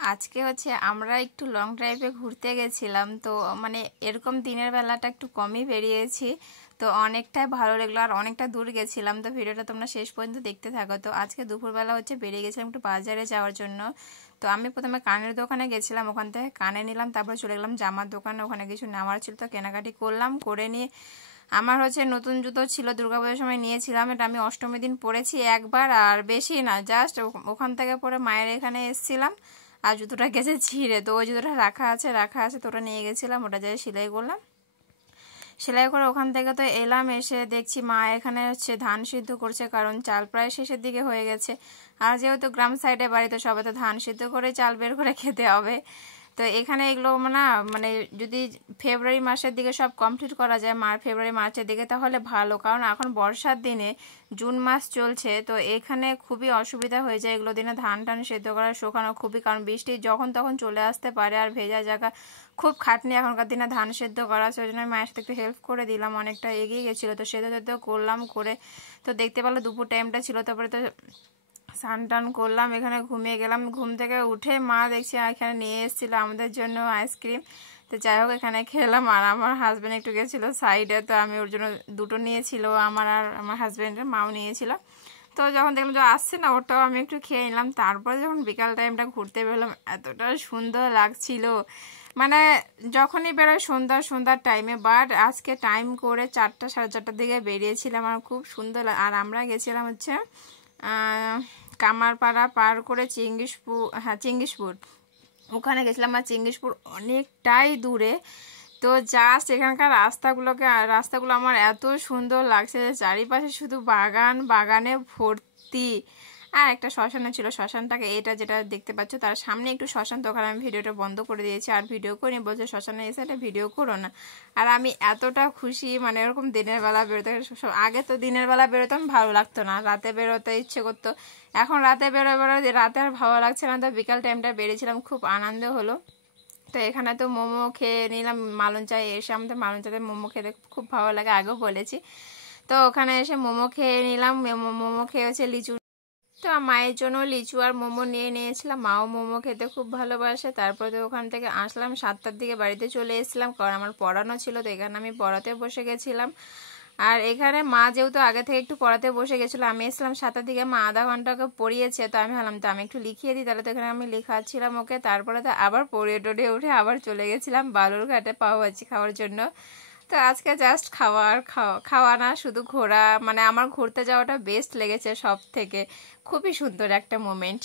আজকে হচ্ছে আমরা একটু লং ড্রাইভে ঘুরতে গেছিলাম। তো মানে এরকম দিনের বেলাটা একটু কমই বেরিয়েছি, তো অনেকটাই ভালো লাগলো আর অনেকটা দূর গেছিলাম। তো ভিডিওটা তোমরা শেষ পর্যন্ত দেখতে থাকো। তো আজকে দুপুরবেলা হচ্ছে বেরিয়ে গেছিলাম একটু বাজারে যাওয়ার জন্য। তো আমি প্রথমে কানের দোকানে গেছিলাম, ওখান থেকে কানে নিলাম, তারপর চলে গেলাম জামার দোকানে, ওখানে কিছু নেওয়ার ছিল তো কেনাকাটি করলাম। করে নিয়ে আমার হচ্ছে নতুন জুতো ছিল, দুর্গাপুজোর সময় নিয়েছিলাম, এটা আমি অষ্টমী দিন পরেছি একবার, আর বেশি না, জাস্ট ওখান থেকে পরে মায়ের এখানে এসেছিলাম আর জুতোটা গেছে ছিঁড়ে। তো ওই জুতোটা রাখা আছে তো ওটা নিয়ে গেছিলাম, ওটা যাই সেলাই করলাম। সেলাই করে ওখান থেকে তো এলাম, এসে দেখছি মা এখানে হচ্ছে ধান সিদ্ধ করছে, কারণ চাল প্রায় শেষের দিকে হয়ে গেছে। আর যেহেতু গ্রাম সাইডে বাড়িতে সবাই তো ধান সিদ্ধ করে চাল বের করে খেতে হবে। তো এখানে এগুলো মানে যদি ফেব্রুয়ারি মাসের দিকে সব কমপ্লিট করা যায়, ফেব্রুয়ারি মার্চের দিকে, তাহলে ভালো, কারণ এখন বর্ষার দিনে জুন মাস চলছে, তো এখানে খুবই অসুবিধা হয়ে যায় এগুলো দিনে ধান টান সেদ্ধ করা শুকানো খুবই, কারণ বৃষ্টি যখন তখন চলে আসতে পারে আর ভেজা জায়গা খুব খাটনি এখনকার দিনে ধান সেদ্ধ করা। সেই জন্য মায়ের সাথে একটু হেল্প করে দিলাম, অনেকটা এগিয়ে গেছিলো, তো সেদ্ধ করলাম করে তো দেখতে পারলো দুপুর টাইমটা ছিল। তারপরে তো স্নান টান করলাম, এখানে ঘুমিয়ে গেলাম। ঘুম থেকে উঠে মা দেখছি এখানে নিয়ে এসেছিলো আমাদের জন্য আইসক্রিম। তো যাই হোক এখানে খেলাম, আর আমার হাজব্যান্ড একটু গেছিলো সাইডে, তো আমি ওর জন্য দুটো নিয়েছিল, আমার আর আমার হাজব্যান্ডের মাও নিয়েছিল। তো যখন দেখলাম যে আসছে না, ওটাও আমি একটু খেয়ে নিলাম। তারপরে যখন বিকাল টাইমটা ঘুরতে বেরোলাম, এতটা সুন্দর লাগছিল, মানে যখনই বেরোয় সন্ধ্যার টাইমে, বাট আজকে টাইম করে 4টা সাড়ে 4টার দিকে বেরিয়েছিলাম, আর খুব সুন্দর। আর আমরা গেছিলাম হচ্ছে কামারপাড়া পার করে চিঙ্গিসপুর, ওখানে গেছিলাম। আর চিঙ্গিসপুর অনেকটাই দূরে। তো জাস্ট এখানকার রাস্তাগুলো আমার এত সুন্দর লাগছে যে চারিপাশে শুধু বাগানে ভর্তি। আর একটা শ্মশানে ছিল, শ্মশানটাকে যেটা দেখতে পাচ্ছ তার সামনে একটু শ্মশান, তো ওখানে আমি ভিডিওটা বন্ধ করে দিয়েছি আর ভিডিও করিনি, বলছে শ্মশানে এসে একটা ভিডিও করো না। আর আমি এতটা খুশি, মানে এরকম দিনের বেলা বেরোতে, আগে তো দিনের বেলা বেরোতাম ভালো লাগতো না, রাতে বেরোতে ইচ্ছে করতো, এখন রাতে রাতে আর ভালো লাগছে না। তো বিকাল টাইমটা বেরিয়েছিলাম, খুব আনন্দ হলো। তো এখানে তো মোমো খেয়ে নিলাম, মালঞ্চ এসে আমাদের মালঞ্চাতে মোমো খেতে খুব ভালো লাগে, আগেও বলেছি। তো ওখানে এসে মোমো খেয়ে নিলাম, মোমো খেয়ে হচ্ছে লিচু, তো মায়ের জন্য লিচু আর মোমো নিয়ে নিয়েছিলাম, মাও মোমো খেতে খুব ভালোবাসে। তারপরে তো ওখান থেকে আসলাম, 7টার দিকে বাড়িতে চলে এসেছিলাম, কারণ আমার পড়ানো ছিল, তো এখানে আমি পড়াতে বসে গেছিলাম। আর এখানে মা যেহেতু আগে থেকে একটু পড়াতে বসে গেছিলো, আমি এসলাম 7টার দিকে, মা আধা ঘন্টাকে পড়িয়েছে, তো আমি ভাবলাম তো আমি একটু লিখিয়ে দিই, তাহলে তো এখানে আমি লেখাচ্ছিলাম ওকে। তারপরে তো আবার পড়িয়ে উঠে আবার চলে গেছিলাম বালুরঘাটে পাওভাজি খাওয়ার জন্য। তো আজকে জাস্ট খাওয়া না, শুধু ঘোরা, মানে আমার ঘুরতে যাওয়াটা বেস্ট লেগেছে সব থেকে, খুবই সুন্দর একটা মোমেন্ট।